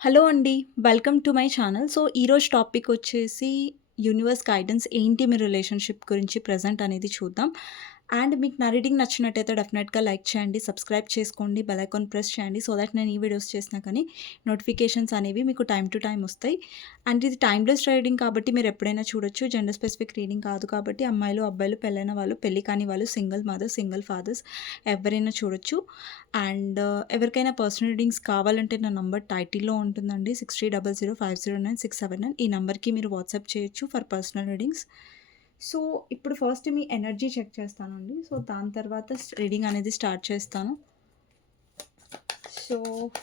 Hello అండి. Welcome to my channel. So, ఈరోజు topic వచ్చేసి యూనివర్స్ గైడెన్స్ ఏంటి మీ రిలేషన్‌షిప్ గురించి ప్రెజెంట్ అనేది చూద్దాం. అండ్ మీకు నా రీడింగ్ నచ్చినట్టయితే డెఫినెట్‌గా లైక్ చేయండి, సబ్స్క్రైబ్ చేసుకోండి, బెల్ ఐకాన్ ప్రెస్ చేయండి. సో దట్ నేను ఈ వీడియోస్ చేసినా కానీ నోటిఫికేషన్స్ అనేవి మీకు టైమ్ టు టైమ్ వస్తాయి. అండ్ ఇది టైమ్‌లెస్ రీడింగ్ కాబట్టి మీరు ఎప్పుడైనా చూడొచ్చు. జెండర్ స్పెసిఫిక్ రీడింగ్ కాదు కాబట్టి అమ్మాయిలు, అబ్బాయిలు, పెళ్ళైన వాళ్ళు, పెళ్లి కాని వాళ్ళు, సింగిల్ మదర్, సింగిల్ ఫాదర్స్ ఎవరైనా చూడొచ్చు. అండ్ ఎవరికైనా పర్సనల్ రీడింగ్స్ కావాలంటే నా నంబర్ టైటిల్‌లో ఉంటుందండి. 6300509679 ఈ నంబర్‌కి మీరు వాట్సాప్ చేయొచ్చు ఫర్ పర్సనల్ రీడింగ్స్. సో, ఇప్పుడు ఫస్ట్ మీ ఎనర్జీ చెక్ చేస్తానండి. సో, దాని తర్వాత రీడింగ్ అనేది స్టార్ట్ చేస్తాను. సో,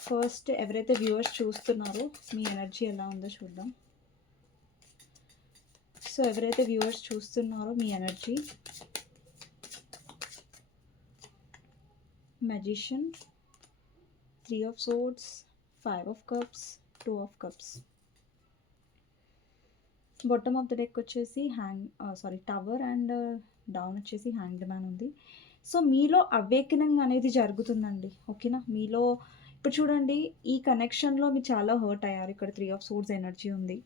ఫస్ట్ ఎవరైతే వ్యూవర్స్ చూస్తున్నారో మీ ఎనర్జీ ఎలా ఉందో చూద్దాం. సో, ఎవరైతే వ్యూవర్స్ చూస్తున్నారో మీ energy Magician, 3 of Swords, 5 of Cups, 2 of Cups. Bottom of the deck వచ్చేసి టవర్ అండ్ డౌన్ వచ్చేసి హ్యాంగ్డ్ మ్యాన్ ఉంది. సో, మీలో అవేకనింగ్ అనేది జరుగుతుందండి. ఓకేనా? మీలో ఇప్పుడు చూడండి, ఈ కనెక్షన్‌లో మీరు చాలా హర్ట్ అయ్యారు. ఇక్కడ 3 ఆఫ్ సోర్డ్స్ ఎనర్జీ ఉంది.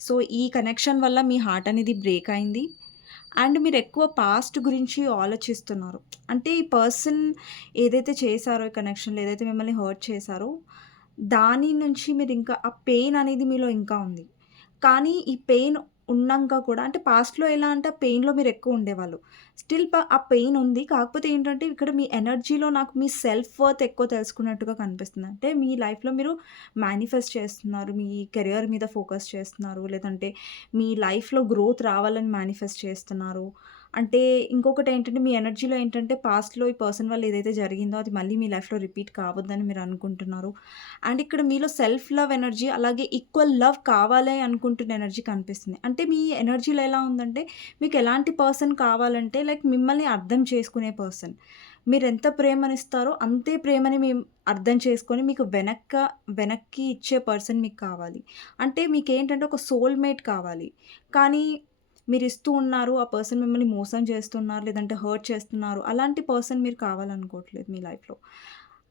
సో, ఈ కనెక్షన్ వల్ల మీ హార్ట్ అనేది బ్రేక్ అయింది. అండ్ మీరు ఎక్కువ పాస్ట్ గురించి ఆలోచిస్తున్నారు. అంటే ఈ పర్సన్ ఏదైతే చేశారో, ఈ కనెక్షన్‌లో ఏదైతే మిమ్మల్ని హర్ట్ చేశారో, దాని నుంచి మీరు ఇంకా ఆ పెయిన్ అనేది మీలో ఇంకా ఉంది. కానీ ఈ పెయిన్ ఉన్నంక కూడా అంటే పాస్ట్‌లో ఎలా అంటే ఆ పెయిన్‌లో మీరు ఎక్కువ ఉండేవాళ్ళు. స్టిల్ ఆ పెయిన్ ఉంది. కాకపోతే ఏంటంటే ఇక్కడ మీ ఎనర్జీలో నాకు మీ సెల్ఫ్ వర్త్ ఎక్కువ తెలుసుకున్నట్టుగా కనిపిస్తుంది. అంటే మీ లైఫ్‌లో మీరు మేనిఫెస్ట్ చేస్తున్నారు. మీ కెరియర్ మీద ఫోకస్ చేస్తున్నారు. లేదంటే మీ లైఫ్‌లో గ్రోత్ రావాలని మేనిఫెస్ట్ చేస్తున్నారు. అంటే ఇంకొకటేంటంటే మీ ఎనర్జీలో ఏంటంటే పాస్ట్‌లో ఈ పర్సన్ వల్ల ఏదైతే జరిగిందో అది మళ్ళీ మీ లైఫ్‌లో రిపీట్ కావద్దని మీరు అనుకుంటున్నారు. అండ్ ఇక్కడ మీలో సెల్ఫ్ లవ్ ఎనర్జీ అలాగే ఈక్వల్ లవ్ కావాలి అనుకుంటున్న ఎనర్జీ కనిపిస్తుంది. అంటే మీ ఎనర్జీలో ఎలా ఉందంటే మీకు ఎలాంటి పర్సన్ కావాలంటే లైక్ మిమ్మల్ని అర్థం చేసుకునే పర్సన్. మీరెంత ప్రేమనిస్తారో అంతే ప్రేమని అర్థం చేసుకొని మీకు వెనక్కి ఇచ్చే పర్సన్ మీకు కావాలి. అంటే మీకేంటంటే ఒక సోల్‌మేట్ కావాలి. కానీ మీరిస్తూ ఉన్నారు. ఆ పర్సన్ మిమ్మల్ని మోసం చేస్తున్నారు. లేదంటే హర్ట్ చేస్తున్నారు. అలాంటి పర్సన్ మీరు కావాలనుకోవట్లేదు మీ లైఫ్‌లో.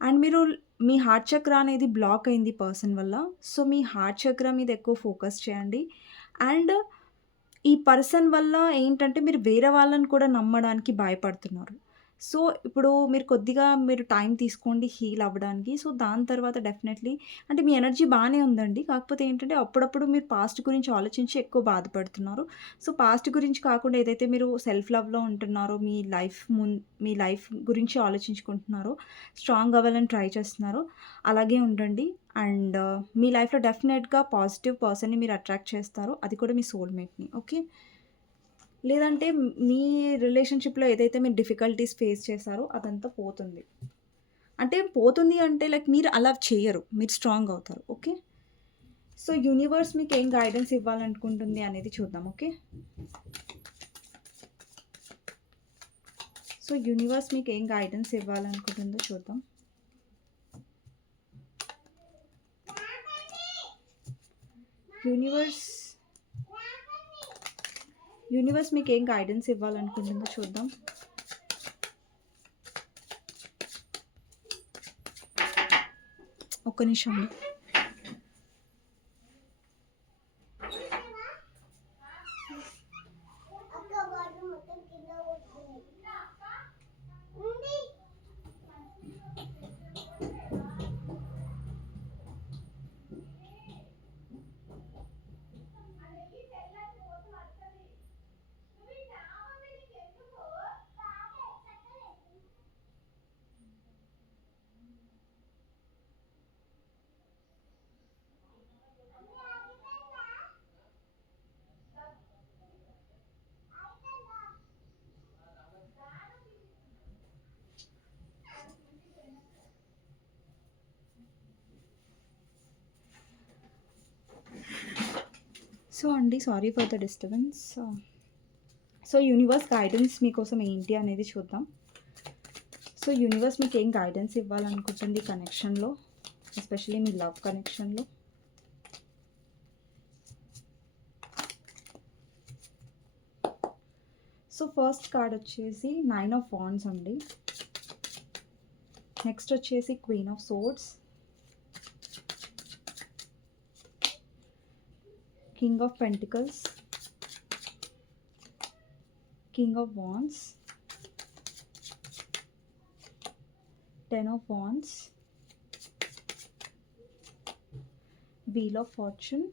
అండ్ మీరు మీ హార్ట్ చక్ర అనేది బ్లాక్ అయింది పర్సన్ వల్ల. సో, మీ హార్ట్ చక్ర మీద ఎక్కువ ఫోకస్ చేయండి. అండ్ ఈ పర్సన్ వల్ల ఏంటంటే మీరు వేరే వాళ్ళని కూడా నమ్మడానికి భయపడుతున్నారు. సో, ఇప్పుడు మీరు టైం తీసుకోండి హీల్ అవ్వడానికి. సో, దాని తర్వాత డెఫినెట్‌లీ అంటే మీ ఎనర్జీ బానే ఉందండి. కాకపోతే ఏంటంటే అప్పుడప్పుడు మీరు పాస్ట్ గురించి ఆలోచించి ఎక్కువ బాధపడుతున్నారు. సో, పాస్ట్ గురించి కాకుండా ఏదైతే మీరు సెల్ఫ్ లవ్‌లో ఉంటున్నారో, మీ లైఫ్ గురించి ఆలోచించుకుంటున్నారో, స్ట్రాంగ్ అవ్వాలని ట్రై చేస్తున్నారో అలాగే ఉండండి. అండ్ మీ లైఫ్‌లో డెఫినెట్‌గా పాజిటివ్ పర్సన్‌ని మీరు అట్రాక్ట్ చేస్తారు. అది కూడా మీ సోల్‌మేట్‌ని. ఓకే. లేదంటే మీ రిలేషన్‌షిప్‌లో ఏదైతే మీరు డిఫికల్టీస్ ఫేస్ చేసారో అదంతా పోతుంది. అంటే పోతుంది అంటే లైక్ మీరు అలా చేయరు. మీరు స్ట్రాంగ్ అవుతారు. ఓకే. సో, యూనివర్స్ మీకేం గైడెన్స్ ఇవ్వాలనుకుంటుంది అనేది చూద్దాం. ఓకే. సో, యూనివర్స్ మీకేం గైడెన్స్ ఇవ్వాలనుకుంటుందో చూద్దాం. యూనివర్స్ మీకేం గైడెన్స్ ఇవ్వాలనుకుంటుందో చూద్దాం. ఒక్క నిమిషం అండి. సో అండి, sorry for the disturbance. So, universe guidance మీకోసం ఏంటి అనేది చూద్దాం. సో, యూనివర్స్ మీకేం గైడెన్స్ ఇవ్వాలనుకుంటుంది కనెక్షన్‌లో, ఎస్పెషల్లీ మీ లవ్ కనెక్షన్‌లో. సో, ఫస్ట్ కార్డ్ వచ్చేసి 9 ఆఫ్ వాండ్స్ అండి. నెక్స్ట్ వచ్చేసి queen of swords. King of Pentacles, King of Wands, Ten of Wands, Wheel of Fortune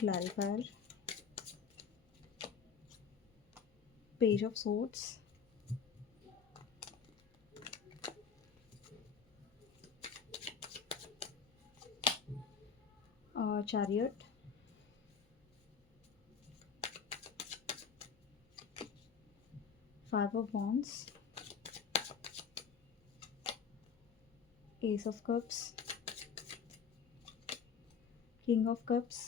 clarifier, Page of Swords, Chariot, Five of Wands, Ace of Cups, King of Cups,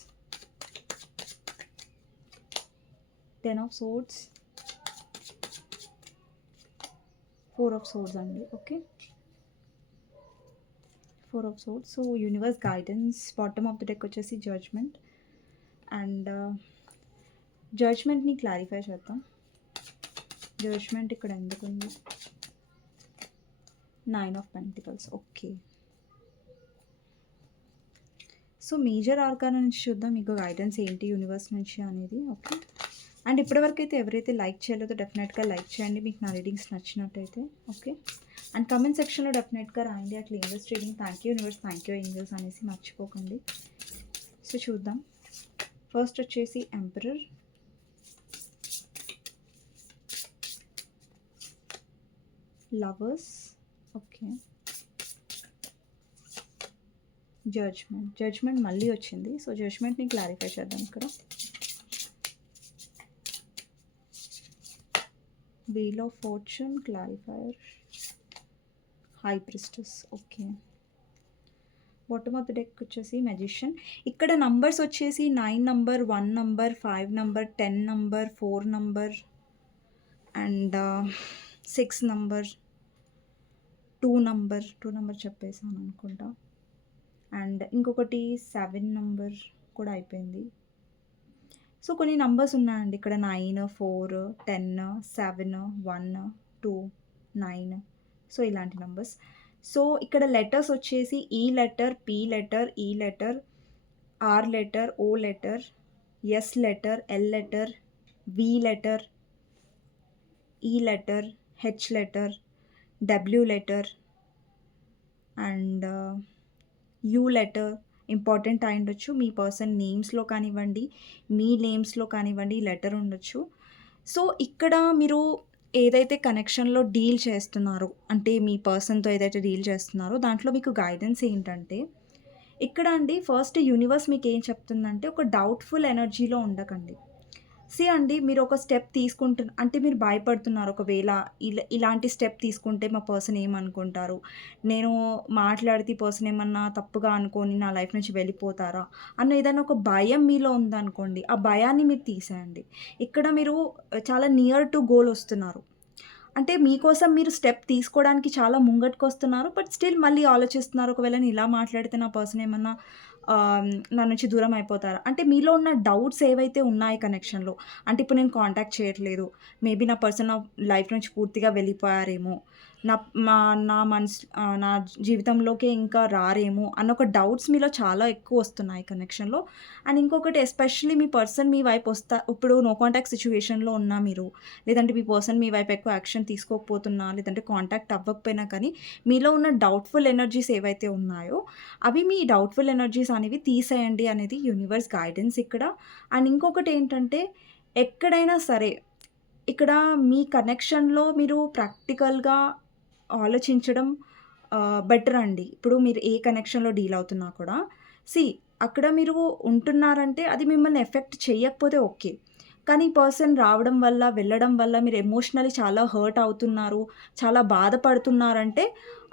Ten of Swords, Four of Swords అండి. Okay, Four of Swords. So universe guidance bottom of the deck వచ్చేసి judgment, and జడ్జ్మెంట్ని clarify చేద్దాం. Judgment ఇక్కడ ఎందుకుంది? Nine of pentacles. Okay, so major arcana నుంచి చూద్దాం మీకు guidance ఏంటి యూనివర్స్ నుంచి అనేది. ఓకే, అండ్ ఇప్పటివరకు అయితే ఎవరైతే లైక్ చేయలేదో డెఫినెట్గా లైక్ చేయండి మీకు నా రీడింగ్స్ నచ్చినట్టయితే. ఓకే, అండ్ కమెంట్ సెక్షన్లో డెఫినెట్గా రాయండి అట్లా universe reading thank you universe, thank you angels అనేసి మర్చిపోకండి. సో చూద్దాం. ఫస్ట్ వచ్చేసి ఎంపరర్, లవర్స్, ఓకే, జడ్జ్మెంట్ మళ్ళీ వచ్చింది. సో జడ్జ్మెంట్ని క్లారిఫై చేద్దాం ఇక్కడ. Wheel of fortune clarifier, high priestess. Okay, bottom of the deck వచ్చేసి మెజిషియన్. ఇక్కడ నంబర్స్ వచ్చేసి 9 number, 1 number, 5 number, 10 number, 4 number and 6 number, 2 number చెప్పేసాను అనుకుంటా. అండ్ ఇంకొకటి 7 నంబర్ కూడా అయిపోయింది. సో కొన్ని నంబర్స్ ఉన్నాయండి ఇక్కడ 9, 4, 10, 7, 1, 2, 9. సో ఇలాంటి నంబర్స్. సో ఇక్కడ లెటర్స్ వచ్చేసి E letter, P letter, E letter, R letter, O letter, S letter, L letter, V letter, E letter, H letter, W letter and U letter important అయి ఉండొచ్చు. మీ person నేమ్స్లో కానివ్వండి, మీ నేమ్స్లో కానివ్వండి letter ఉండొచ్చు. So ఇక్కడ మీరు ఏదైతే కనెక్షన్లో డీల్ చేస్తున్నారో, అంటే మీ పర్సన్తో ఏదైతే డీల్ చేస్తున్నారో దాంట్లో మీకు గైడెన్స్ ఏంటంటే ఇక్కడ అండి ఫస్ట్ యూనివర్స్ మీకు ఏం చెప్తుందంటే ఒక డౌట్ఫుల్ ఎనర్జీలో ఉండకండి. అండి మీరు ఒక స్టెప్ అంటే మీరు భయపడుతున్నారు ఒకవేళ ఇలాంటి స్టెప్ తీసుకుంటే మా పర్సన్ ఏమనుకుంటారు, నేను మాట్లాడితే పర్సన్ ఏమన్నా తప్పుగా అనుకొని నా లైఫ్ నుంచి వెళ్ళిపోతారా అన్న ఏదైనా ఒక భయం మీలో ఉందనుకోండి, ఆ భయాన్ని మీరు తీసేయండి. ఇక్కడ మీరు చాలా నియర్ టు గోల్ వస్తున్నారు. అంటే మీకోసం మీరు స్టెప్ తీసుకోవడానికి చాలా ముంగట్టుకు వస్తున్నారు, బట్ స్టిల్ మళ్ళీ ఆలోచిస్తున్నారు ఒకవేళ నేను ఇలా మాట్లాడితే నా పర్సన్ ఏమన్నా నా నుంచి దూరం అయిపోతారా. అంటే మీలో ఉన్న డౌట్స్ ఏవైతే ఉన్నాయి కనెక్షన్లో, అంటే ఇప్పుడు నేను కాంటాక్ట్ చేయట్లేదు, మేబీ నా పర్సన్ నా లైఫ్ నుంచి పూర్తిగా వెళ్ళిపోయారేమో, నా జీవితంలోకి ఇంకా రారేమో అన్న ఒక డౌట్స్ మీలో చాలా ఎక్కువ వస్తున్నాయి కనెక్షన్లో. అండ్ ఇంకొకటి ఎస్పెషల్లీ మీ పర్సన్ మీ వైపు ఇప్పుడు నో కాంటాక్ట్ సిచ్యువేషన్లో ఉన్నా మీరు, లేదంటే మీ పర్సన్ మీ వైపు ఎక్కువ యాక్షన్ తీసుకోకపోతున్నా, లేదంటే కాంటాక్ట్ అవ్వకపోయినా కానీ మీలో ఉన్న డౌట్ఫుల్ ఎనర్జీస్ ఏవైతే ఉన్నాయో అవి మీ డౌట్ఫుల్ ఎనర్జీస్ అనేవి తీసేయండి అనేది యూనివర్స్ గైడెన్స్ ఇక్కడ. అండ్ ఇంకొకటి ఏంటంటే ఎక్కడైనా సరే ఇక్కడ మీ కనెక్షన్లో మీరు ప్రాక్టికల్గా ఆలోచించడం బెటర్ అండి. ఇప్పుడు మీరు ఏ కనెక్షన్లో డీల్ అవుతున్నా కూడా అక్కడ మీరు ఉంటున్నారంటే అది మిమ్మల్ని ఎఫెక్ట్ చేయకపోతే ఓకే, కానీ పర్సన్ రావడం వల్ల వెళ్ళడం వల్ల మీరు ఎమోషనలీ చాలా హర్ట్ అవుతున్నారు, చాలా బాధపడుతున్నారంటే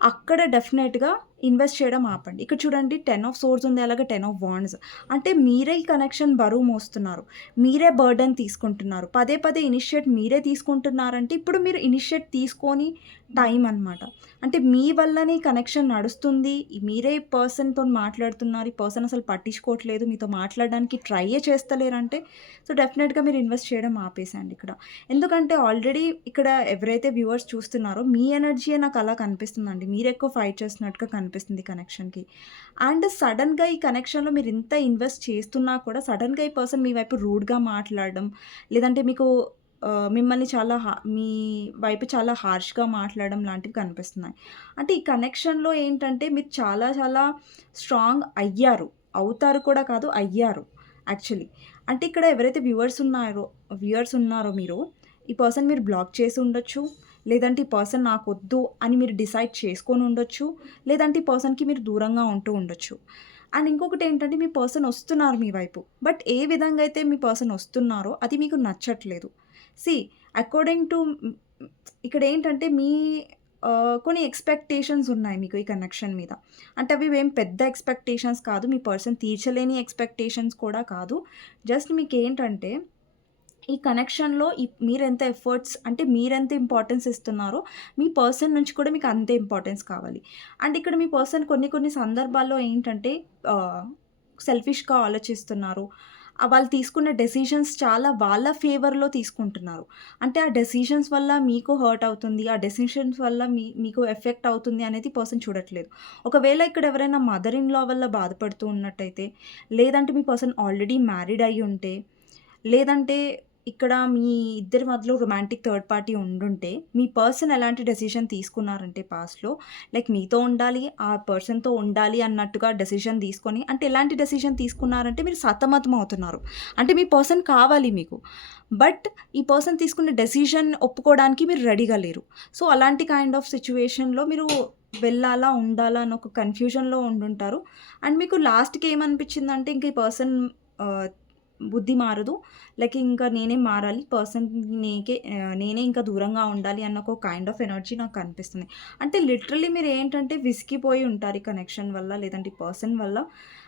అక్కడ డెఫినెట్గా ఇన్వెస్ట్ చేయడం ఆపండి. ఇక్కడ చూడండి 10 ఆఫ్ సోర్స్ ఉంది, అలాగే 10 ఆఫ్ వాండ్స్. అంటే మీరే ఈ కనెక్షన్ బరువు మోస్తున్నారు, మీరే బర్డెన్ తీసుకుంటున్నారు, పదే ఇనిషియేట్ మీరే తీసుకుంటున్నారంటే ఇప్పుడు మీరు ఇనిషియేట్ తీసుకొని టైం అనమాట. అంటే మీ వల్లనే ఈ కనెక్షన్ నడుస్తుంది. మీరే ఈ పర్సన్‌తోని మాట్లాడుతున్నారు. ఈ పర్సన్ అసలు పట్టించుకోవట్లేదు. మీతో మాట్లాడడానికి ట్రైయే చేస్తలేరంటే, సో, డెఫినెట్‌గా మీరు ఇన్వెస్ట్ చేయడం ఆపేసేయండి ఇక్కడ. ఎందుకంటే ఆల్రెడీ ఇక్కడ ఎవరైతే వ్యూవర్స్ చూస్తున్నారో మీ ఎనర్జీయే నాకు అలా కనిపిస్తుందండి. మీరెక్కువ ఫైట్ చేస్తున్నట్టుగా కనిపిస్తుంది ఈ కనెక్షన్‌కి. అండ్ సడెన్‌గా ఈ కనెక్షన్‌లో మీరు ఇంత ఇన్వెస్ట్ చేస్తున్నా కూడా సడెన్‌గా ఈ పర్సన్ మీ వైపు రూడ్‌గా మాట్లాడడం, లేదంటే మీకు మిమ్మల్ని చాలా మీ వైపు చాలా హార్ష్‌గా మాట్లాడడం లాంటివి కనిపిస్తున్నాయి. అంటే ఈ కనెక్షన్‌లో ఏంటంటే మీరు చాలా చాలా స్ట్రాంగ్ అయ్యారు. అవుతారు కూడా కాదు అయ్యారు యాక్చువల్లీ. అంటే ఇక్కడ ఎవరైతే వ్యూవర్స్ ఉన్నారో మీరు, ఈ పర్సన్ మీరు బ్లాక్ చేసి ఉండొచ్చు. లేదంటే ఈ పర్సన్ నాకొద్దు అని మీరు డిసైడ్ చేసుకొని ఉండొచ్చు. లేదంటే ఈ పర్సన్‌కి మీరు దూరంగా ఉంటూ ఉండొచ్చు. అండ్ ఇంకొకటేంటంటే మీ పర్సన్ వస్తున్నారు మీ వైపు. బట్ ఏ విధంగా అయితే మీ పర్సన్ వస్తున్నారో అది మీకు నచ్చట్లేదు. సీ అకార్డింగ్ టు ఇక్కడేంటంటే మీ కొన్ని ఎక్స్‌పెక్టేషన్స్ ఉన్నాయి మీకు ఈ కనెక్షన్ మీద. అంటే అవి ఏం పెద్ద ఎక్స్‌పెక్టేషన్స్ కాదు. మీ పర్సన్ తీర్చలేని ఎక్స్‌పెక్టేషన్స్ కూడా కాదు. జస్ట్ మీకేంటంటే ఈ కనెక్షన్‌లో మీరెంత ఎఫర్ట్స్ అంటే మీరెంత ఇంపార్టెన్స్ ఇస్తున్నారో, మీ పర్సన్ నుంచి కూడా మీకు అంతే ఇంపార్టెన్స్ కావాలి. అండ్ ఇక్కడ మీ పర్సన్ కొన్ని కొన్ని సందర్భాల్లో ఏంటంటే ఆహ్, సెల్ఫిష్‌గా ఆలోచిస్తున్నారు. వాళ్ళు తీసుకున్న డెసిషన్స్ చాలా వాళ్ళ ఫేవర్‌లో తీసుకుంటున్నారు. అంటే ఆ డెసిషన్స్ వల్ల మీకు హర్ట్ అవుతుంది. ఆ డెసిషన్స్ వల్ల మీకు ఎఫెక్ట్ అవుతుంది అనేది పర్సన్ చూడట్లేదు. ఒకవేళ ఇక్కడ ఎవరైనా మదర్ ఇన్ లా వల్ల బాధపడుతూ ఉన్నట్టయితే, లేదంటే మీ పర్సన్ ఆల్రెడీ మ్యారీడ్ అయ్యుంటే, లేదంటే ఇక్కడ మీ ఇద్దరి మధ్యలో రొమాంటిక్ థర్డ్ పార్టీ ఉండుంటే, మీ పర్సన్ ఎలాంటి డెసిషన్ తీసుకున్నారంటే పాస్ట్‌లో, లైక్ మీతో ఉండాలి, ఆ పర్సన్‌తో ఉండాలి అన్నట్టుగా డెసిషన్ తీసుకొని అంటే ఎలాంటి డెసిషన్ తీసుకున్నారంటే మీరు సతమతం అవుతున్నారు. అంటే మీ పర్సన్ కావాలి మీకు. బట్ ఈ పర్సన్ తీసుకున్న డెసిషన్ ఒప్పుకోవడానికి మీరు రెడీగా లేరు. సో, అలాంటి కైండ్ ఆఫ్ సిట్యుయేషన్‌లో మీరు వెళ్ళాలా? ఉండాలా? అని ఒక కన్‌ఫ్యూజన్‌లో ఉండుంటారు. అండ్ మీకు లాస్ట్‌కి ఏమనిపించిందంటే ఇంక ఈ పర్సన్ ఆహ్, బుద్ధి మారదు. లైక్ ఇంకా నేనే మారాలి. నేనే ఇంకా దూరంగా ఉండాలి అన్న ఒక కైండ్ ఆఫ్ ఎనర్జీ నాకు కనిపిస్తుంది. అంటే లిటరల్లీ మీరేంటంటే విసిగిపోయి ఉంటారు ఈ కనెక్షన్ వల్ల, లేదంటే ఈ పర్సన్ వల్ల.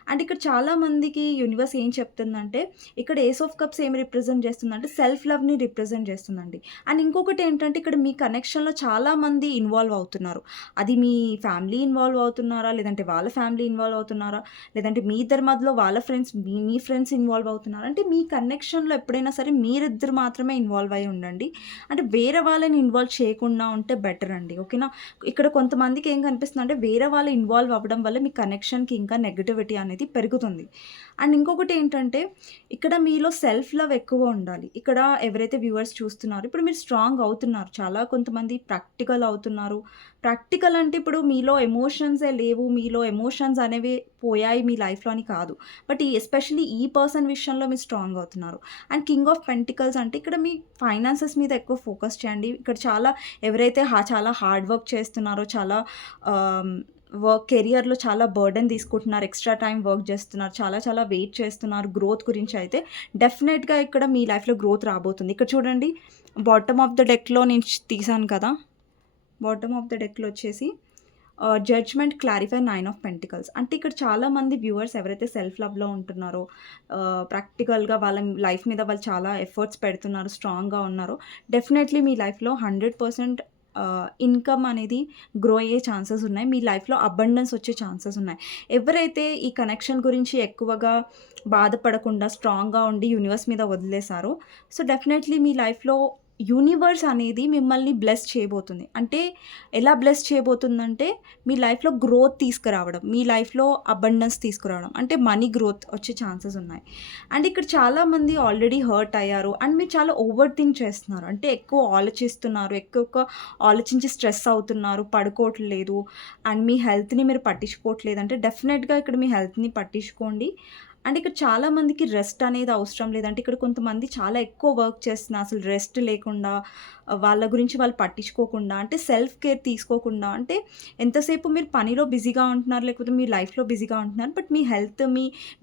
అండ్ ఇక్కడ చాలా మందికి యూనివర్స్ ఏం చెప్తుందంటే, ఇక్కడ ఏస్ ఆఫ్ కప్స్ ఏం రిప్రజెంట్ చేస్తుందంటే, సెల్ఫ్ లవ్‌ని రిప్రజెంట్ చేస్తుందండి. అండ్ ఇంకొకటేంటంటే, ఇక్కడ మీ కనెక్షన్‌లో చాలా మంది ఇన్వాల్వ్ అవుతున్నారు. అది మీ ఫ్యామిలీ ఇన్వాల్వ్ అవుతున్నారా? లేదంటే వాళ్ళ ఫ్యామిలీ ఇన్వాల్వ్ అవుతున్నారా? లేదంటే మీ ఇద్దరి మధ్యలో వాళ్ళ ఫ్రెండ్స్, మీ ఫ్రెండ్స్ ఇన్వాల్వ్ అవుతున్నారా? అంటే మీ కనెక్షన్‌లో ఎప్పుడైనా సరే మీరిద్దరు మాత్రమే ఇన్వాల్వ్ అయ్యి ఉండండి. అంటే వేరే వాళ్ళని ఇన్వాల్వ్ చేయకుండా ఉంటే బెటర్ అండి. ఓకేనా? ఇక్కడ కొంతమందికి ఏం కనిపిస్తుందంటే, వేరే వాళ్ళు ఇన్వాల్వ్ అవ్వడం వల్ల మీ కనెక్షన్‌కి ఇంకా నెగటివిటీ అనేది పెరుగుతుంది. అండ్ ఇంకొకటేంటంటే, ఇక్కడ మీలో సెల్ఫ్ లవ్ ఎక్కువ ఉండాలి. ఇక్కడ ఎవరైతే వ్యూవర్స్ చూస్తున్నారో, ఇప్పుడు మీరు స్ట్రాంగ్ అవుతున్నారు. చాలా కొంతమంది ప్రాక్టికల్ అవుతున్నారు. ప్రాక్టికల్ అంటే ఇప్పుడు మీలో ఎమోషన్సే లేవు. మీలో ఎమోషన్స్ అనేవి పోయాయి మీ లైఫ్‌లో అని కాదు. బట్ ఎస్పెషల్లీ ఈ పర్సన్ విషయంలో మీరు స్ట్రాంగ్ అవుతున్నారు. అండ్ కింగ్ ఆఫ్ పెంటికల్స్ అంటే ఇక్కడ మీ ఫైనాన్సెస్ మీద ఎక్కువ ఫోకస్ చేయండి. ఇక్కడ చాలా ఎవరైతే చాలా హార్డ్ వర్క్ చేస్తున్నారో, చాలా ఆహ్, కెరియర్‌లో చాలా బర్డెన్ తీసుకుంటున్నారు. ఎక్స్‌ట్రా టైమ్ వర్క్ చేస్తున్నారు. చాలా చాలా వెయిట్ చేస్తున్నారు గ్రోత్ గురించి అయితే డెఫినెట్‌గా ఇక్కడ మీ లైఫ్‌లో గ్రోత్ రాబోతుంది. ఇక్కడ చూడండి బాటమ్ ఆఫ్ ద డెక్‌లో నేను తీసాను కదా! బాటమ్ ఆఫ్ ద డెక్‌లో వచ్చేసి జడ్జ్‌మెంట్, క్లారిఫై, 9 ఆఫ్ పెంటికల్స్. అంటే ఇక్కడ చాలామంది వ్యూవర్స్ ఎవరైతే సెల్ఫ్ లవ్‌లో ఉంటున్నారో, ప్రాక్టికల్‌గా వాళ్ళ లైఫ్ మీద వాళ్ళు చాలా ఎఫర్ట్స్ పెడుతున్నారు, స్ట్రాంగ్‌గా ఉన్నారో, డెఫినెట్‌లీ మీ లైఫ్‌లో 100% ఇన్‌కమ్ అనేది గ్రో అయ్యే ఛాన్సెస్ ఉన్నాయి. మీ లైఫ్‌లో అబండెన్స్ వచ్చే ఛాన్సెస్ ఉన్నాయి. ఎవరైతే ఈ కనెక్షన్ గురించి ఎక్కువగా బాధపడకుండా స్ట్రాంగ్‌గా ఉండి యూనివర్స్ మీద వదిలేసారో, సో, డెఫినెట్‌లీ మీ లైఫ్‌లో యూనివర్స్ అనేది మిమ్మల్ని బ్లెస్ చేయబోతుంది. అంటే ఎలా బ్లెస్ చేయబోతుందంటే, మీ లైఫ్‌లో గ్రోత్ తీసుకురావడం, మీ లైఫ్‌లో అబండెన్స్ తీసుకురావడం. అంటే మనీ గ్రోత్ వచ్చే ఛాన్సెస్ ఉన్నాయి. అండ్ ఇక్కడ చాలామంది ఆల్రెడీ హర్ట్ అయ్యారు. అండ్ మీరు చాలా ఓవర్ థింక్ చేస్తున్నారు. అంటే ఎక్కువ ఆలోచిస్తున్నారు. ఎక్కువ ఆలోచించి స్ట్రెస్ అవుతున్నారు. పడుకోవట్లేదు. అండ్ మీ హెల్త్‌ని మీరు పట్టించుకోవట్లేదు. అంటే డెఫినెట్‌గా ఇక్కడ మీ హెల్త్‌ని పట్టించుకోండి. అండ్ ఇక్కడ చాలా మందికి రెస్ట్ అనేది అవసరం లేదంటే ఇక్కడ కొంతమంది చాలా ఎక్కువ వర్క్ చేస్తున్నారు. అసలు రెస్ట్ లేకుండా వాళ్ళ గురించి వాళ్ళు పట్టించుకోకుండా అంటే సెల్ఫ్ కేర్ తీసుకోకుండా అంటే ఎంతసేపు మీరు పనిలో బిజీగా ఉంటున్నారు లేకపోతే మీ లైఫ్‌లో బిజీగా ఉంటున్నారు. బట్ మీ హెల్త్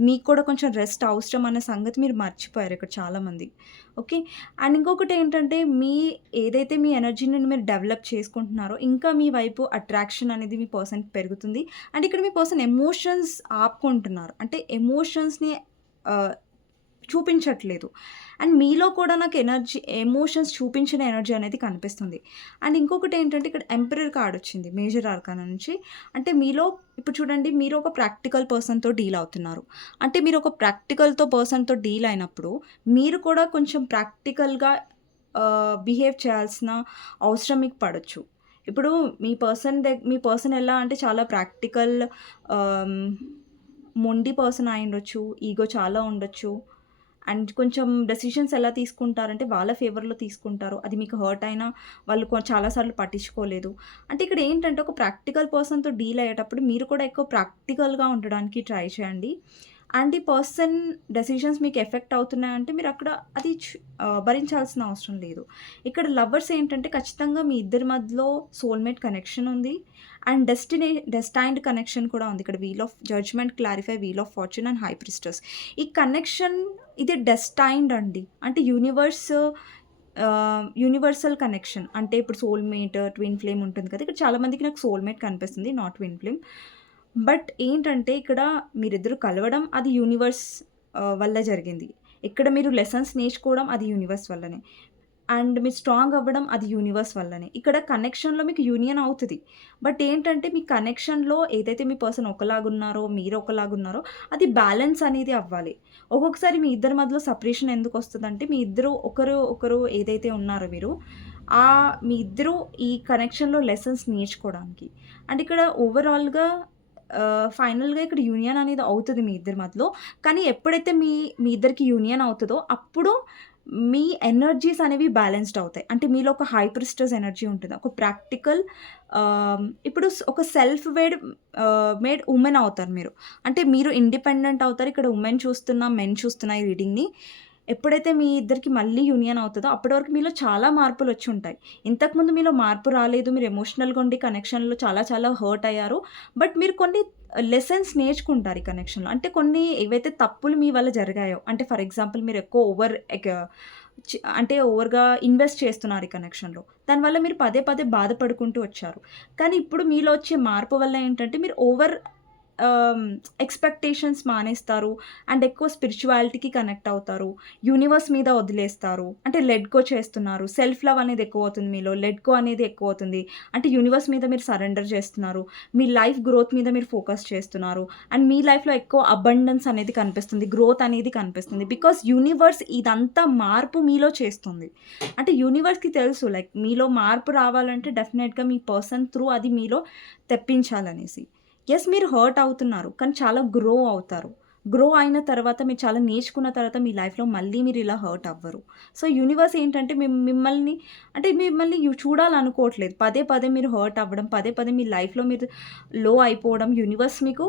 మీకు కూడా కొంచెం రెస్ట్ అవసరం అన్న సంగతి మీరు మర్చిపోయారు ఇక్కడ చాలామంది. ఓకే. అండ్ ఇంకొకటేంటంటే ఏదైతే మీ ఎనర్జీని మీరు డెవలప్ చేసుకుంటున్నారో ఇంకా మీ వైపు అట్రాక్షన్ అనేది మీ పర్సన్‌కి పెరుగుతుంది. అండ్ ఇక్కడ మీ పర్సన్ ఎమోషన్స్ ఆపుకుంటున్నారు. అంటే ఎమోషన్స్‌ని ఆహ్, చూపించట్లేదు. అండ్ మీలో కూడా నాకు ఎమోషన్స్ చూపించిన ఎనర్జీ అనేది కనిపిస్తుంది. అండ్ ఇంకొకటేంటంటే ఇక్కడ ఎంపరర్ కార్డ్ వచ్చింది మేజర్ ఆర్కానా నుంచి. అంటే మీలో ఇప్పుడు చూడండి, మీరు ఒక ప్రాక్టికల్ పర్సన్‌తో డీల్ అవుతున్నారు. అంటే మీరు ఒక పర్సన్‌తో డీల్ అయినప్పుడు మీరు కూడా కొంచెం ప్రాక్టికల్‌గా బిహేవ్ చేయాల్సిన అవసరం మీకు పడొచ్చు. ఇప్పుడు మీ పర్సన్ ఎలా అంటే చాలా ప్రాక్టికల్, ఆహ్, మొండి పర్సన్ అయ్యుండొచ్చు. ఈగో చాలా ఉండొచ్చు. అండ్ కొంచెం డెసిషన్స్ ఎలా తీసుకుంటారంటే వాళ్ళ ఫేవర్‌లో తీసుకుంటారు. అది మీకు హర్ట్ అయినా వాళ్ళు చాలా సార్లు పట్టించుకోలేదు. అంటే ఇక్కడ ఏంటంటే ఒక ప్రాక్టికల్ పర్సన్‌తో డీల్ అయ్యేటప్పుడు మీరు కూడా ఎక్కువ ప్రాక్టికల్‌గా ఉండడానికి ట్రై చేయండి. అండ్ ఈ పర్సన్ డెసిషన్స్ మీకు ఎఫెక్ట్ అవుతున్నాయంటే మీరు అక్కడ అది భరించాల్సిన అవసరం లేదు. ఇక్కడ లవర్స్ ఏంటంటే ఖచ్చితంగా మీ ఇద్దరి మధ్యలో సోల్‌మేట్ కనెక్షన్ ఉంది. అండ్ డెస్టైన్డ్ కనెక్షన్ కూడా ఉంది. ఇక్కడ wheel of judgement, clarify, wheel of fortune and high priestess. ఈ కనెక్షన్ ఇది డెస్టైన్డ్ అండి. అంటే యూనివర్సల్ కనెక్షన్. అంటే ఇప్పుడు సోల్‌మేట్, ట్విన్ ఫ్లేమ్ ఉంటుంది కదా! ఇక్కడ చాలామందికి నాకు సోల్‌మేట్ కనిపిస్తుంది. Not twin flame. బట్ ఏంటంటే ఇక్కడ మీరిద్దరు కలవడం అది యూనివర్స్ వల్ల జరిగింది. ఇక్కడ మీరు లెసన్స్ నేర్చుకోవడం అది యూనివర్స్ వల్లనే. అండ్ మీరు స్ట్రాంగ్ అవ్వడం అది యూనివర్స్ వల్లనే. ఇక్కడ కనెక్షన్‌లో మీకు యూనియన్ అవుతది. బట్ ఏంటంటే మీ కనెక్షన్‌లో ఏదైతే మీ పర్సన్ ఒకలాగున్నారో, మీరు ఒకలాగున్నారో అది బ్యాలెన్స్ అనేది అవ్వాలి. ఒక్కొక్కసారి మీ ఇద్దరి మధ్యలో సెపరేషన్ ఎందుకొస్తదంటే మీ ఇద్దరు ఒకరు ఏదైతే ఉన్నారో మీరు మీ ఇద్దరు ఈ కనెక్షన్‌లో లెసన్స్ నేర్చుకోవడానికి. అండ్ ఇక్కడ ఓవరాల్‌గా ఫైనల్‌గా ఇక్కడ యూనియన్ అనేది అవుతది మీ ఇద్దరి మధ్యలో. కానీ ఎప్పుడైతే మీ ఇద్దరికి యూనియన్ అవుతదో అప్పుడు మీ ఎనర్జీస్ అనేవి బ్యాలెన్స్‌డ్ అవుతాయి. అంటే మీలో ఒక హై ప్రీస్టెస్ ఎనర్జీ ఉంటది. ఒక ప్రాక్టికల్, ఇప్పుడు ఒక మేడ్ వుమెన్ అవుతారు మీరు. అంటే మీరు ఇండిపెండెంట్ అవుతారు. ఇక్కడ మెన్ చూస్తున్న ఈ రీడింగ్‌ని. ఎప్పుడైతే మీ ఇద్దరికి మళ్ళీ యూనియన్ అవుతదో అప్పటి వరకు మీలో చాలా మార్పులొచ్చుంటాయి. ఇంతకుముందు మీలో మార్పు రాలేదు. మీరు ఎమోషనల్‌గా ఉండి కనెక్షన్‌లో చాలా హర్ట్ అయ్యారు. బట్ మీరు కొన్ని లెసన్స్ నేర్చుకుంటారు ఈ కనెక్షన్‌లో. అంటే కొన్ని ఏవైతే తప్పులు మీ వల్ల జరిగాయో, అంటే ఫర్ ఎగ్జాంపుల్ మీరు ఎక్కువ ఓవర్‌గా ఇన్వెస్ట్ చేస్తున్నారు ఈ కనెక్షన్‌లో. దానివల్ల మీరు పదే బాధపడుకుంటూ వచ్చారు. కానీ ఇప్పుడు మీలో వచ్చే మార్పు వల్ల ఏంటంటే మీరు ఆహ్, ఎక్స్‌పెక్టేషన్స్ మానేస్తారు. అండ్ ఎక్కువ స్పిరిచువాలిటీకి కనెక్ట్ అవుతారు. యూనివర్స్ మీద వదిలేస్తారు. అంటే లెట్ గో చేస్తున్నారు. సెల్ఫ్ లవ్ అనేది ఎక్కువవుతుంది మీలో. లెట్ గో అనేది ఎక్కువవుతుంది. అంటే యూనివర్స్ మీద మీరు సరెండర్ చేస్తున్నారు. మీ లైఫ్ గ్రోత్ మీద మీరు ఫోకస్ చేస్తున్నారు. అండ్ మీ లైఫ్‌లో ఎక్కువ అబండెన్స్ అనేది కనిపిస్తుంది. గ్రోత్ అనేది కనిపిస్తుంది. బికాజ్ యూనివర్స్ ఇదంతా మార్పు మీలో చేస్తుంది. అంటే యూనివర్స్‌కి తెలుసు లైక్ మీలో మార్పు రావాలంటే డెఫినెట్‌గా మీ పర్సన్ త్రూ అది మీలో తెప్పించాలనేసి. యెస్, మీరు హర్ట్ అవుతున్నారు. కానీ చాలా గ్రో అవుతారు. గ్రో అయిన తర్వాత మీరు చాలా నేర్చుకున్న తర్వాత మీ లైఫ్‌లో మళ్ళీ మీరు ఇలా హర్ట్ అవ్వరు. సో, యూనివర్స్ ఏంటంటే మిమ్మల్ని చూడాలనుకోవట్లేదు. పదే మీరు హర్ట్ అవ్వడం, పదే మీ లైఫ్‌లో మీరు లో అయిపోవడం యూనివర్స్ మీకు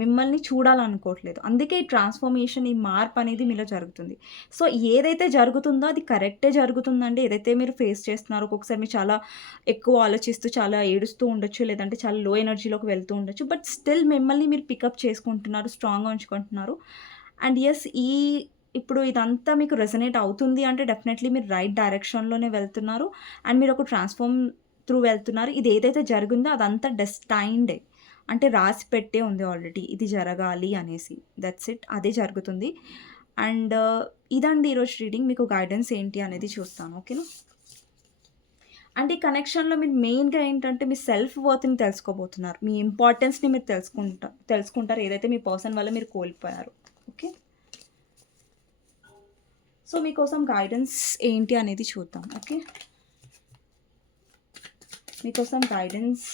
మిమ్మల్ని చూడాలనుకోవట్లేదు. అందుకే ఈ ట్రాన్స్‌ఫర్మేషన్, ఈ మార్పనేది మీలో జరుగుతుంది. సో, ఏదైతే జరుగుతుందో అది కరెక్టే జరుగుతుందండి. ఏదైతే మీరు ఫేస్ చేస్తున్నారో ఒక్కొక్కసారి మీరు చాలా ఎక్కువ ఆలోచిస్తూ, చాలా ఏడుస్తూ ఉండొచ్చు. లేదంటే చాలా లో ఎనర్జీలోకి వెళ్తూ ఉండొచ్చు. బట్ స్టిల్ మిమ్మల్ని మీరు పికప్ చేసుకుంటున్నారు. స్ట్రాంగ్‌గా ఉంచుకుంటున్నారు. అండ్ యెస్, ఇప్పుడు ఇదంతా మీకు రెసొనేట్ అవుతుంది అంటే డెఫినైట్‌లీ మీరు రైట్ డైరెక్షన్‌లోనే వెళ్తున్నారు. అండ్ మీరు ఒక ట్రాన్స్‌ఫార్మ్ త్రూ వెళ్తున్నారు. ఇది ఏదైతే జరిగిందో అదంతా డెస్టైన్డే. అంటే రాసి పెట్టే ఉంది ఆల్రెడీ. ఇది జరగాలి అనేసి. That's it. అదే జరుగుతుంది. అండ్ ఇదండి ఈరోజు రీడింగ్. మీకు గైడెన్స్ ఏంటి అనేది చూస్తాను. ఓకేనా? అంటే ఈ కనెక్షన్‌లో మీరు మెయిన్‌గా ఏంటంటే మీ సెల్ఫ్ వర్త్‌ని తెలుసుకోబోతున్నారు. మీ ఇంపార్టెన్స్‌ని మీరు తెలుసుకుంటారు. ఏదైతే మీ పర్సన్ వల్ల మీరు కోల్పోయారో. ఓకే. సో, మీకోసం గైడెన్స్ ఏంటి అనేది చూద్దాం. ఓకే. మీకోసం గైడెన్స్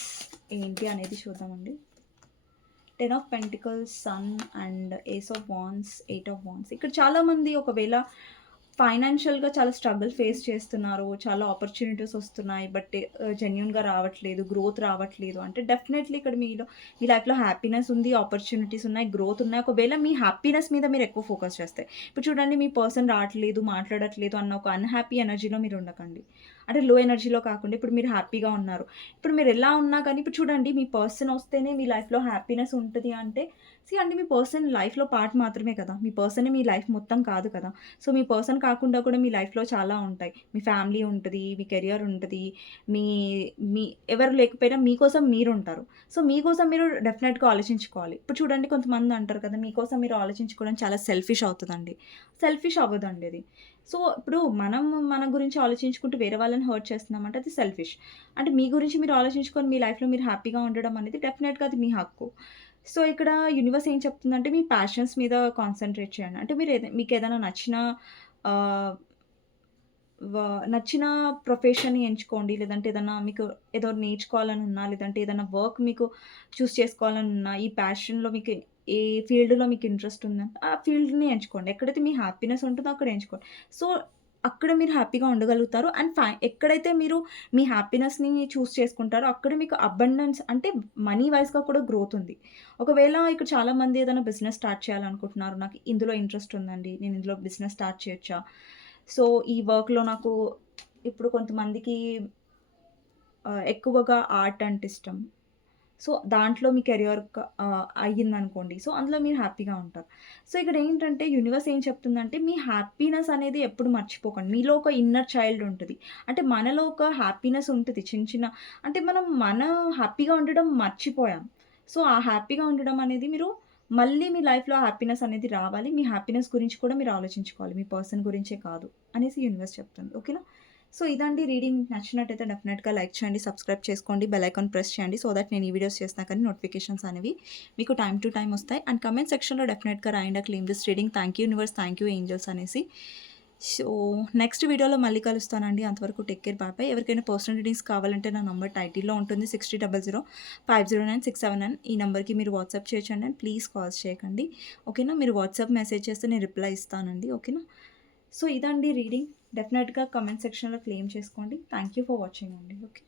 ఏంటి అనేది చూద్దామండి. 10 of pentacles, sun and ace of wands, 8 of wands. ఇక్కడ చాలామంది ఒకవేళ ఫైనాన్షియల్‌గా చాలా స్ట్రగుల్ ఫేస్ చేస్తున్నారు. చాలా ఆపర్చునిటీస్ వస్తున్నాయి. బట్ జెన్యూన్‌గా రావట్లేదు. గ్రోత్ రావట్లేదు. అంటే డెఫినెట్‌లీ ఇక్కడ మీ లైఫ్‌లో హ్యాపీనెస్ ఉంది. ఆపర్చునిటీస్ ఉన్నాయి. గ్రోత్ ఉన్నాయి. ఒకవేళ మీ హ్యాపీనెస్ మీద మీరు ఎక్కువ ఫోకస్ చేస్తే. ఇప్పుడు చూడండి, మీ పర్సన్ రావట్లేదు, మాట్లాడట్లేదు అన్న ఒక అన్‌హ్యాపీ ఎనర్జీలో మీరు ఉండకండి. అంటే లో ఎనర్జీలో కాకుండా ఇప్పుడు మీరు హ్యాపీగా ఉన్నారు. ఇప్పుడు మీరు ఎలా ఉన్నా కానీ ఇప్పుడు చూడండి మీ పర్సన్ వస్తేనే మీ లైఫ్‌లో హ్యాపీనెస్ ఉంటది అంటే అంటే మీ పర్సన్ లైఫ్‌లో పార్ట్ మాత్రమే కదా! మీ పర్సనే మీ లైఫ్ మొత్తం కాదు కదా! సో, మీ పర్సన్ కాకుండా కూడా మీ లైఫ్‌లో చాలా ఉంటాయి. మీ ఫ్యామిలీ ఉంటది, మీ కెరియర్ ఉంటది, మీ మీ ఎవరు లేకపోయినా మీకోసం మీరుంటారు. సో, మీకోసం మీరు డెఫినెట్‌గా ఆలోచించుకోవాలి. ఇప్పుడు చూడండి కొంతమంది అంటారు కదా! మీకోసం మీరు ఆలోచించుకోవడం చాలా సెల్ఫిష్ అవుతదండి. సెల్ఫిష్ అవ్వదండి అది. సో, ఇప్పుడు మనం మన గురించి ఆలోచించుకుంటూ వేరే వాళ్ళని హర్ట్ చేస్తున్నామంటే అది సెల్ఫిష్. అంటే మీ గురించి మీరు ఆలోచించుకొని మీ లైఫ్‌లో మీరు హ్యాపీగా ఉండడం అనేది డెఫినెట్‌గా అది మీ హక్కు. సో, ఇక్కడ యూనివర్స్ ఏం చెప్తుందంటే మీ ప్యాషన్స్ మీద కాన్సంట్రేట్ చేయండి. అంటే మీకేదైనా నచ్చిన ఆహ్, వ నచ్చిన ప్రొఫెషన్‌ని ఎంచుకోండి. లేదంటే ఏదన్నా మీకు ఏదో నేర్చుకోవాలని ఉన్నా, లేదంటే ఏదైనా వర్క్ మీకు చూజ్ చేసుకోవాలని ఉన్నా, ఈ ప్యాషన్‌లో మీకు ఏ ఫీల్డ్‌లో మీకు ఇంట్రెస్ట్ ఉందంటే, ఆ ఫీల్డ్‌ని ఎంచుకోండి. ఎక్కడైతే మీ హ్యాపీనెస్ ఉంటుందో అక్కడ ఎంచుకోండి. సో, అక్కడ మీరు హ్యాపీగా ఉండగలుగుతారు. అండ్ ఎక్కడైతే మీరు మీ హ్యాపీనెస్‌ని చూజ్ చేసుకుంటారో, అక్కడ మీకు అబండెన్స్ అంటే మనీ వైస్‌గా కూడా గ్రోత్ ఉంది. ఒకవేళ ఇక్కడ చాలామంది ఏదైనా బిజినెస్ స్టార్ట్ చేయాలనుకుంటున్నారు. నాకు ఇందులో ఇంట్రెస్ట్ ఉందండి. నేను ఇందులో బిజినెస్ స్టార్ట్ చేయొచ్చా? సో, ఈ వర్క్‌లో నాకు ఇప్పుడు కొంతమందికి ఎక్కువగా ఆర్ట్ అంటే ఇష్టం. సో, దాంట్లో మీ అయ్యిందనుకోండి. సో, అందులో మీరు హ్యాపీగా ఉంటారు. సో, ఇక్కడేంటంటే యూనివర్స్ ఏం చెప్తుందంటే, మీ హ్యాపీనెస్ అనేది ఎప్పుడు మర్చిపోకండి. మీలో ఒక ఇన్నర్ చైల్డ్ ఉంటది. అంటే మనలో ఒక హ్యాపీనెస్ ఉంటది. చిన్న చిన్న అంటే మనం హ్యాపీగా ఉండడం మర్చిపోయాం. సో, ఆ హ్యాపీగా ఉండడం అనేది మీరు మళ్ళీ మీ లైఫ్‌లో హ్యాపీనెస్ అనేది రావాలి. మీ హ్యాపీనెస్ గురించి కూడా మీరు ఆలోచించుకోవాలి. మీ పర్సన్ గురించే కాదు అనేసి యూనివర్స్ చెప్తుంది. ఓకేనా? సో, ఇదండి రీడింగ్ మీకు నచ్చినట్టయితే డెఫినెట్‌గా లైక్ చేయండి, సబ్స్క్రైబ్ చేసుకోండి, బెల్ ఐకాన్ ప్రెస్ చేయండి. సో దట్ నేను ఈ వీడియోస్ చేసినా కానీ నోటిఫికేషన్స్ అనేవి మీకు టైమ్ టు టైమ్ వస్తాయి. అండ్ కామెంట్ సెక్షన్‌లో డెఫినెట్‌గా రాయండి claim this reading. Thank you universe, thank you angels అనేసి. సో, నెక్స్ట్ వీడియోలో మళ్ళీ కలుస్తానండి. అంతవరకు టేక్ కేర్. Bye bye. ఎవరికైనా పర్సనల్ రీడింగ్స్ కావాలంటే నా నంబర్ టైటిల్‌లో ఉంటుంది. 6000 509 679 ఈ నంబర్‌కి మీరు వాట్సాప్ చేయొచ్చండి. అండ్ ప్లీజ్ కాల్స్ చేయకండి. ఓకేనా? మీరు వాట్సాప్ మెసేజ్ చేస్తే నేను రిప్లై ఇస్తానండి. ఓకేనా? సో, ఇదండి రీడింగ్. డెఫినెట్‌గా కామెంట్ సెక్షన్‌లో క్లెయిమ్ చేసుకోండి. థాంక్ యూ ఫర్ వాచింగ్ అండి. ఓకే.